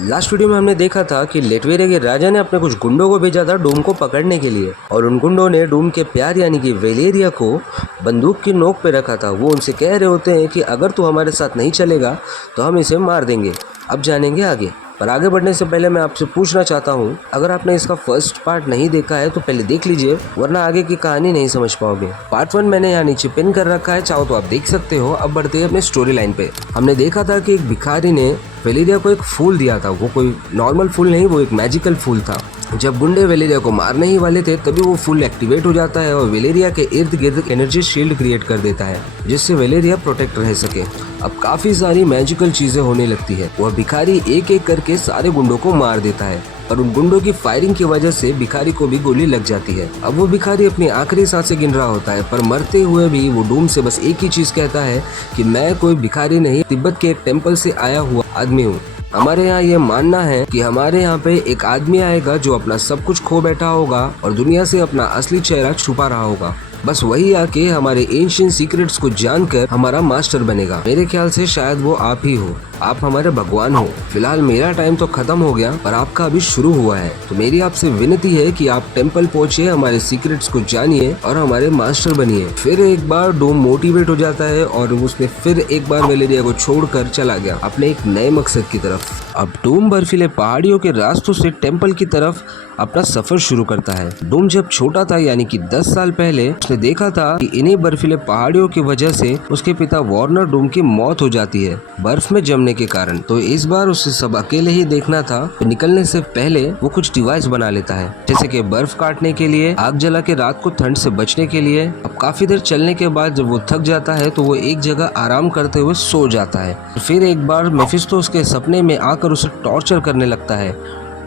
Last video में हमने देखा था कि लेटवेरिया के राजा ने अपने कुछ गुंडों को भेजा था डूम को पकड़ने के लिए, और उन गुंडों ने डूम के प्यार यानी कि वेलेरिया को बंदूक की नोक पे रखा था। वो उनसे कह रहे होते हैं कि अगर तू हमारे साथ नहीं चलेगा तो हम इसे मार देंगे। अब जानेंगे आगे, पर आगे बढ़ने से पहले मैं आपसे पूछना चाहता हूँ, अगर आपने इसका फर्स्ट पार्ट नहीं देखा है तो पहले देख लीजिए, वरना आगे की कहानी नहीं समझ पाओगे। पार्ट 1 मैंने यहाँ नीचे पिन कर रखा है, चाहो तो आप देख सकते हो। अब बढ़ते हैं अपने स्टोरी लाइन पे। हमने देखा था कि एक भिखारी ने वेलेरिया को एक फूल दिया था। वो कोई नॉर्मल फूल नहीं, वो एक मैजिकल फूल था। जब गुंडे वेलेरिया को मारने ही वाले थे तभी वो फूल एक्टिवेट हो जाता है और वेलेरिया के इर्द गिर्द एनर्जी शील्ड क्रिएट कर देता है, जिससे वेलेरिया प्रोटेक्ट रह सके। अब काफी सारी मैजिकल चीजें होने लगती है। वह भिखारी एक एक करके सारे गुंडों को मार देता है, पर उन गुंडों की फायरिंग की वजह से भिखारी को भी गोली लग जाती है। अब वो भिखारी अपनी आखिरी सांसें गिन रहा होता है, पर मरते हुए भी वो डूम से बस एक ही चीज कहता है कि मैं कोई भिखारी नहीं, तिब्बत के एक टेम्पल से आया हुआ आदमी हूँ। हमारे यहाँ ये मानना है कि हमारे यहाँ पे एक आदमी आएगा जो अपना सब कुछ खो बैठा होगा और दुनिया से अपना असली चेहरा छुपा रहा होगा। बस वही आके हमारे एंशिएंट सीक्रेट्स को जानकर हमारा मास्टर बनेगा। मेरे ख्याल से शायद वो आप ही हो, आप हमारे भगवान हो। फिलहाल मेरा टाइम तो खत्म हो गया, पर आपका अभी शुरू हुआ है, तो मेरी आपसे विनती है कि आप टेम्पल पहुँचे, हमारे सीक्रेट्स को जानिए और हमारे मास्टर बनिए। फिर एक बार डूम मोटिवेट हो जाता है और उसने फिर एक बार वेलेरिया को छोड़कर चला गया अपने एक नए मकसद की तरफ। अब डूम बर्फीले पहाड़ियों के रास्तों से टेम्पल की तरफ अपना सफर शुरू करता है। डूम जब छोटा था यानी कि 10 साल पहले उसने देखा था कि इन्हीं बर्फीले पहाड़ियों की वजह से उसके पिता वार्नर डूम की मौत हो जाती है बर्फ में जमने के कारण। तो इस बार उसे सब अकेले ही देखना था। तो निकलने से पहले वो कुछ डिवाइस बना लेता है, जैसे कि बर्फ काटने के लिए, आग जला के रात को ठंड से बचने के लिए। अब काफी देर चलने के बाद जब वो थक जाता है तो वो एक जगह आराम करते हुए सो जाता है। फिर एक बार मेफिस्टो उसके सपने में आकर उसे टॉर्चर करने लगता है।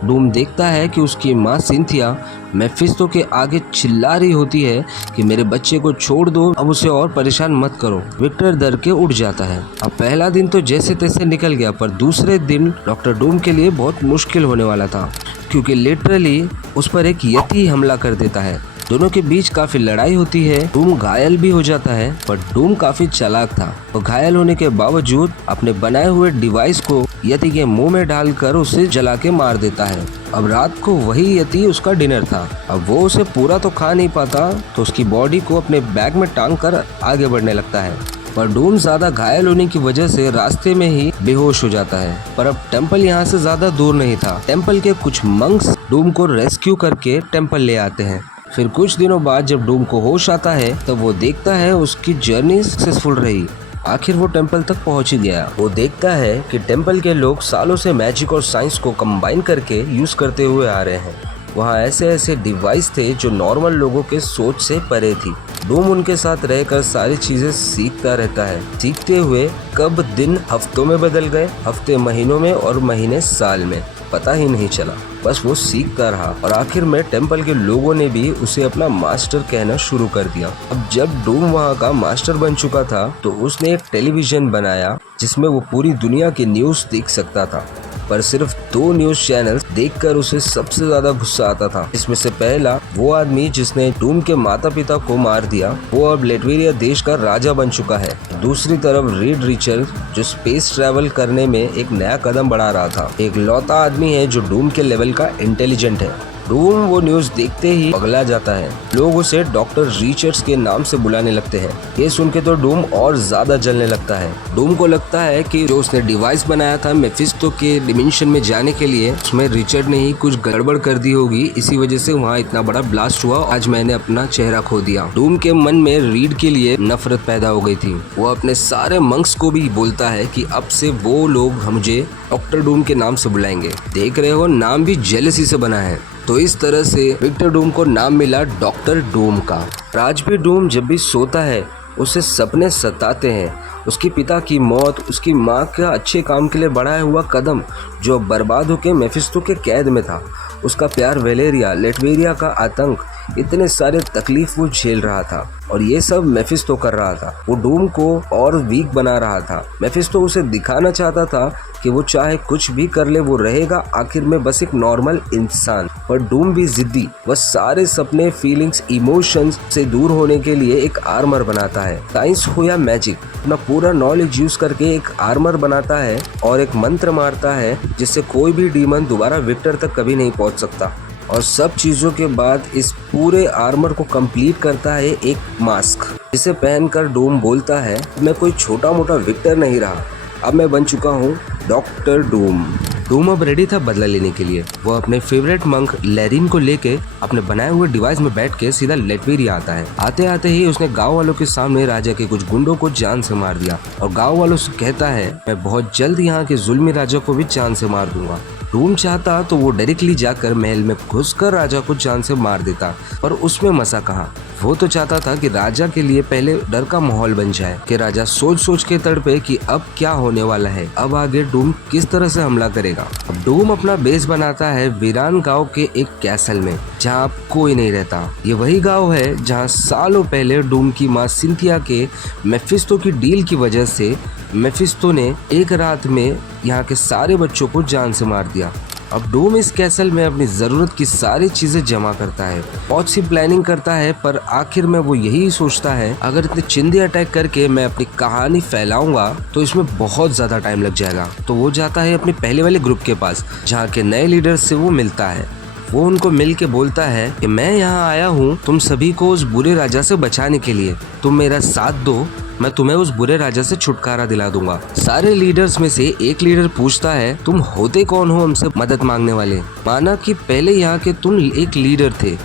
डूम देखता है कि उसकी माँ सिंथिया मेफिस्टो के आगे चिल्ला रही होती है कि मेरे बच्चे को छोड़ दो, अब उसे और परेशान मत करो। विक्टर डर के उठ जाता है। अब पहला दिन तो जैसे तैसे निकल गया, पर दूसरे दिन डॉक्टर डूम के लिए बहुत मुश्किल होने वाला था, क्योंकि लिटरली उस पर एक यति हमला कर देता है। दोनों के बीच काफी लड़ाई होती है। डूम घायल भी हो जाता है, पर डूम काफी चालाक था। वो घायल होने के बावजूद अपने बनाए हुए डिवाइस को यति के मुंह में डालकर उसे जला के मार देता है। अब रात को वही यति उसका डिनर था। अब वो उसे पूरा तो खा नहीं पाता, तो उसकी बॉडी को अपने बैग में टांग कर आगे बढ़ने लगता है, पर डूम ज्यादा घायल होने की वजह से रास्ते में ही बेहोश हो जाता है। पर अब टेम्पल यहाँ से ज्यादा दूर नहीं था। टेम्पल के कुछ मंक्स डूम को रेस्क्यू करके टेम्पल ले आते हैं। फिर कुछ दिनों बाद जब डूम को होश आता है तब वो देखता है उसकी जर्नी सक्सेसफुल रही। आखिर वो टेम्पल तक पहुंच ही गया। वो देखता है कि टेम्पल के लोग सालों से मैजिक और साइंस को कंबाइन करके यूज करते हुए आ रहे हैं। वहाँ ऐसे ऐसे डिवाइस थे जो नॉर्मल लोगों के सोच से परे थी। डूम उनके साथ रहकर सारी चीजें सीखता रहता है। सीखते हुए कब दिन हफ्तों में बदल गए, हफ्ते महीनों में और महीने साल में, पता ही नहीं चला। बस वो सीखता रहा और आखिर में टेम्पल के लोगों ने भी उसे अपना मास्टर कहना शुरू कर दिया। अब जब डूम वहाँ का मास्टर बन चुका था तो उसने एक टेलीविजन बनाया जिसमें वो पूरी दुनिया की न्यूज़ देख सकता था, पर सिर्फ 2 न्यूज चैनल्स देखकर उसे सबसे ज्यादा गुस्सा आता था। इसमें से पहला, वो आदमी जिसने डूम के माता पिता को मार दिया, वो अब लेटवेरिया देश का राजा बन चुका है। दूसरी तरफ रीड रिचर्ड, जो स्पेस ट्रैवल करने में एक नया कदम बढ़ा रहा था। एक लौता आदमी है जो डूम के लेवल का इंटेलिजेंट है। डूम वो न्यूज देखते ही पगला जाता है। लोग उसे डॉक्टर रिचर्ड्स के नाम से बुलाने लगते हैं। ये सुन के तो डूम और ज्यादा जलने लगता है। डूम को लगता है कि जो उसने डिवाइस बनाया था मेफिस्टो के डिमेंशन में जाने के लिए, उसमें रिचर्ड ने ही कुछ गड़बड़ कर दी होगी, इसी वजह से वहाँ इतना बड़ा ब्लास्ट हुआ। आज मैंने अपना चेहरा खो दिया। डूम के मन में रीड के लिए नफरत पैदा हो गई थी। वो अपने सारे मंक्स को भी बोलता है कि अब से वो लोग मुझे डॉक्टर डूम के नाम से बुलाएंगे। देख रहे हो, नाम भी जेलसी से बना है। तो इस तरह से विक्टर डूम को नाम मिला डॉक्टर डूम का। आज भी डूम जब भी सोता है उसे सपने सताते हैं। उसके पिता की मौत, उसकी माँ का अच्छे काम के लिए बढ़ाया हुआ कदम जो बर्बाद होकर मेफिस्टो के कैद में था, उसका प्यार वेलेरिया, लेटवेरिया का आतंक, इतने सारे तकलीफ वो झेल रहा था और ये सब मेफिस्टो कर रहा था। वो डूम को और वीक बना रहा था। मेफिस्टो उसे दिखाना चाहता था कि वो चाहे कुछ भी कर ले वो रहेगा आखिर में बस एक नॉर्मल इंसान। पर डूम भी जिद्दी, वह सारे सपने, फीलिंग्स, इमोशंस से दूर होने के लिए एक आर्मर बनाता है। साइंस हो या मैजिक, अपना पूरा नॉलेज यूज करके एक आर्मर बनाता है और एक मंत्र मारता है जिससे कोई भी डीमन दोबारा विक्टर तक कभी नहीं पहुंच सकता। और सब चीजों के बाद इस पूरे आर्मर को कंप्लीट करता है एक मास्क, जिसे पहनकर डूम बोलता है, मैं कोई छोटा मोटा विक्टर नहीं रहा, अब मैं बन चुका हूँ डॉक्टर डूम। डूम अब रेडी था बदला लेने के लिए। वो अपने फेवरेट मंक लैरिन को लेके अपने बनाए हुए डिवाइस में बैठ के सीधा लेटवेरिया आता है। आते आते ही उसने गांव वालों के सामने राजा के कुछ गुंडों को जान से मार दिया और गांव वालों से कहता है, मैं बहुत जल्द यहाँ के जुल्मी राजा को भी जान से मार दूंगा। डूम चाहता तो वो डायरेक्टली जाकर महल में घुसकर राजा को जान से मार देता, पर उसमें मजा कहाँ। वो तो चाहता था कि राजा के लिए पहले डर का माहौल बन जाए, कि राजा सोच सोच के तड़पे कि अब क्या होने वाला है, अब आगे डूम किस तरह से हमला करेगा। अब डूम अपना बेस बनाता है वीरान गांव के एक कैसल में, जहां अब कोई नहीं रहता। ये वही गांव है जहां सालों पहले डूम की माँ सिंथिया के मेफिस्टो की डील की वजह से मेफिस्टो ने एक रात में यहाँ के सारे बच्चों को जान से मार दिया। अब डूम इस कैसल में अपनी जरूरत की सारी चीजें जमा करता है, बहुत सी प्लानिंग करता है, पर आखिर में वो यही सोचता है, अगर इतने चिंदी अटैक करके मैं अपनी कहानी फैलाऊंगा तो इसमें बहुत ज्यादा टाइम लग जाएगा। तो वो जाता है अपने पहले वाले ग्रुप के पास, जहाँ के नए लीडर से वो मिलता है। वो उनको मिल के बोलता है कि मैं यहाँ आया हूँ तुम सभी को उस बुरे राजा से बचाने के लिए, तुम मेरा साथ दो, मैं तुम्हें उस बुरे राजा से छुटकारा दिला दूंगा। सारे लीडर्स में से एक लीडर पूछता है, तुम होते कौन हो हमसे मदद मांगने वाले? माना कि पहले यहाँ के तुम एक लीडर थे,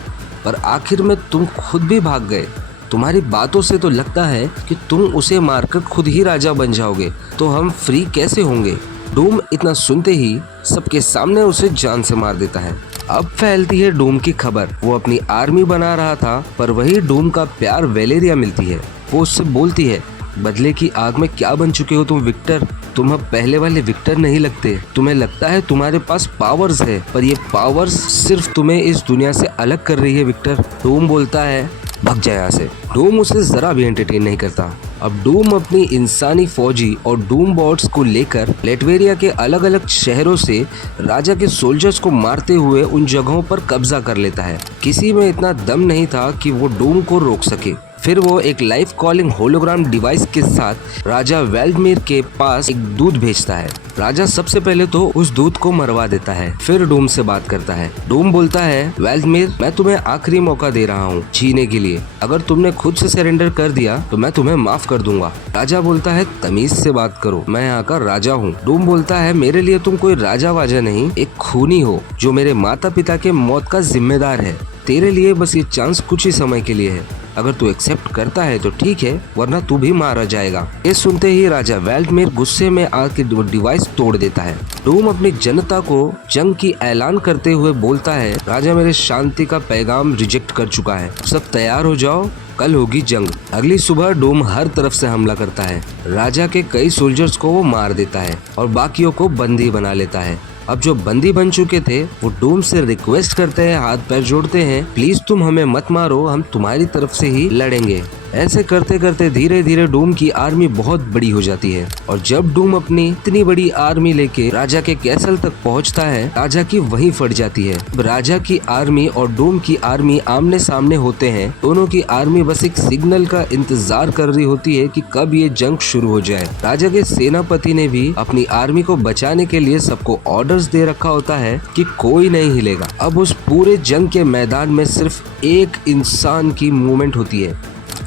पर आखिर में तुम खुद भी भाग गए। तुम्हारी बातों से तो लगता है कि तुम उसे मारकर खुद ही राजा बन जाओगे, तो हम फ्री कैसे होंगे? डूम इतना सुनते ही सबके सामने उसे जान से मार देता है। अब फैलती है डूम की खबर। वो अपनी आर्मी बना रहा था, पर वही डूम का प्यार वेलेरिया मिलती है। वो उससे बोलती है, बदले की आग में क्या बन चुके हो तुम विक्टर? तुम अब पहले वाले विक्टर नहीं लगते। तुम्हें लगता है तुम्हारे पास पावर्स है, पर ये पावर्स सिर्फ तुम्हें इस दुनिया से अलग कर रही है विक्टर। डूम बोलता है, भाग जाए यहाँ से। डूम उसे जरा भी एंटरटेन नहीं करता। अब डूम अपनी इंसानी फौजी और डूम बॉट्स को लेकर लेटवेरिया के अलग अलग शहरों से राजा के सोल्जर्स को मारते हुए उन जगहों पर कब्जा कर लेता है। किसी में इतना दम नहीं था कि वो डूम को रोक सके। फिर वो एक लाइफ कॉलिंग होलोग्राम डिवाइस के साथ राजा वेल्डमिर के पास एक दूत भेजता है। राजा सबसे पहले तो उस दूत को मरवा देता है, फिर डूम से बात करता है। डूम बोलता है, वेल्डमिर, मैं तुम्हें आखिरी मौका दे रहा हूँ जीने के लिए। अगर तुमने खुद से सरेंडर कर दिया तो मैं तुम्हें माफ कर दूंगा। राजा बोलता है, तमीज से बात करो, मैं यहाँ का राजा हूँ। डूम बोलता है, मेरे लिए तुम कोई राजा वाजा नहीं, एक खूनी हो जो मेरे माता पिता के मौत का जिम्मेदार है। तेरे लिए बस ये चांस कुछ ही समय के लिए है। अगर तू एक्सेप्ट करता है तो ठीक है, वरना तू भी मारा जाएगा। ये सुनते ही राजा वेल्डमिर गुस्से में आकर डिवाइस तोड़ देता है। डूम अपनी जनता को जंग की ऐलान करते हुए बोलता है, राजा मेरे शांति का पैगाम रिजेक्ट कर चुका है, सब तैयार हो जाओ, कल होगी जंग। अगली सुबह डूम हर तरफ से हमला करता है। राजा के कई सोल्जर्स को वो मार देता है और बाकियों को बंदी बना लेता है। अब जो बंदी बन चुके थे वो डूम से रिक्वेस्ट करते हैं, हाथ पैर जोड़ते हैं, प्लीज तुम हमें मत मारो, हम तुम्हारी तरफ से ही लड़ेंगे। ऐसे करते करते धीरे धीरे डूम की आर्मी बहुत बड़ी हो जाती है और जब डूम अपनी इतनी बड़ी आर्मी लेके राजा के कैसल तक पहुंचता है, राजा की वहीं फट जाती है। राजा की आर्मी और डूम की आर्मी आमने सामने होते हैं। दोनों की आर्मी बस एक सिग्नल का इंतजार कर रही होती है कि कब ये जंग शुरू हो जाए। राजा के सेनापति ने भी अपनी आर्मी को बचाने के लिए सबको ऑर्डर्स दे रखा होता है कि कोई नहीं हिलेगा। अब उस पूरे जंग के मैदान में सिर्फ एक इंसान की मूवमेंट होती है,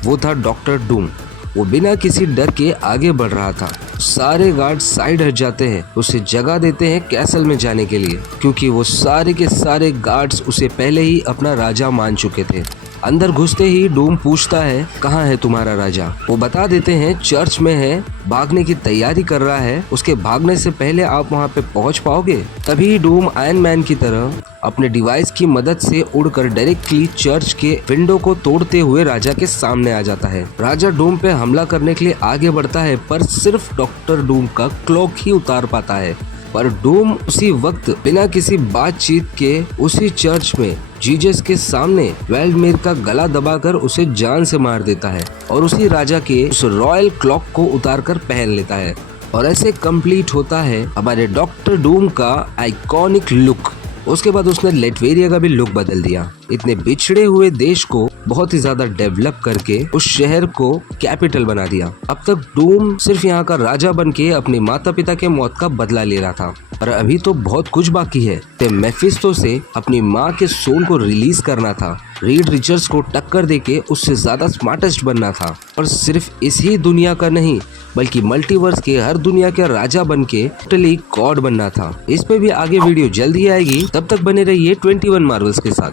वो था डॉक्टर डूम। वो बिना किसी डर के आगे बढ़ रहा था। सारे गार्ड साइड हट जाते हैं, उसे जगह देते हैं कैसल में जाने के लिए, क्योंकि वो सारे के सारे गार्ड्स उसे पहले ही अपना राजा मान चुके थे। अंदर घुसते ही डूम पूछता है, कहाँ है तुम्हारा राजा? वो बता देते हैं चर्च में है, भागने की तैयारी कर रहा है, उसके भागने से पहले आप वहाँ पे पहुँच पाओगे? तभी डूम आयरन मैन की तरह अपने डिवाइस की मदद से उड़कर डायरेक्टली चर्च के विंडो को तोड़ते हुए राजा के सामने आ जाता है। राजा डूम पे हमला करने के लिए आगे बढ़ता है, पर सिर्फ डॉक्टर डूम का क्लॉक ही उतार पाता है। पर डूम उसी वक्त बिना किसी बातचीत के उसी चर्च में जीसस के सामने वेल्डमेर का गला दबाकर उसे जान से मार देता है और उसी राजा के उस रॉयल क्लॉक को उतारकर पहन लेता है। और ऐसे कंप्लीट होता है हमारे डॉक्टर डूम का आइकॉनिक लुक। उसके बाद उसने लेटवेरिया का भी लुक बदल दिया। इतने बिछड़े हुए देश को बहुत ही ज्यादा डेवलप करके उस शहर को कैपिटल बना दिया। अब तक डूम सिर्फ यहाँ का राजा बन के अपने माता पिता के मौत का बदला ले रहा था, और अभी तो बहुत कुछ बाकी है। मेफिस्टो से अपनी माँ के सोल को रिलीज करना था, रीड रिचर्ड्स को टक्कर देके उससे ज्यादा स्मार्टेस्ट बनना था, और सिर्फ इसी दुनिया का नहीं बल्कि मल्टीवर्स के हर दुनिया के राजा बन के टोटली गॉड बनना था। इस पे भी आगे वीडियो जल्दी आएगी, तब तक बने रहिए 21 मार्वल्स के साथ।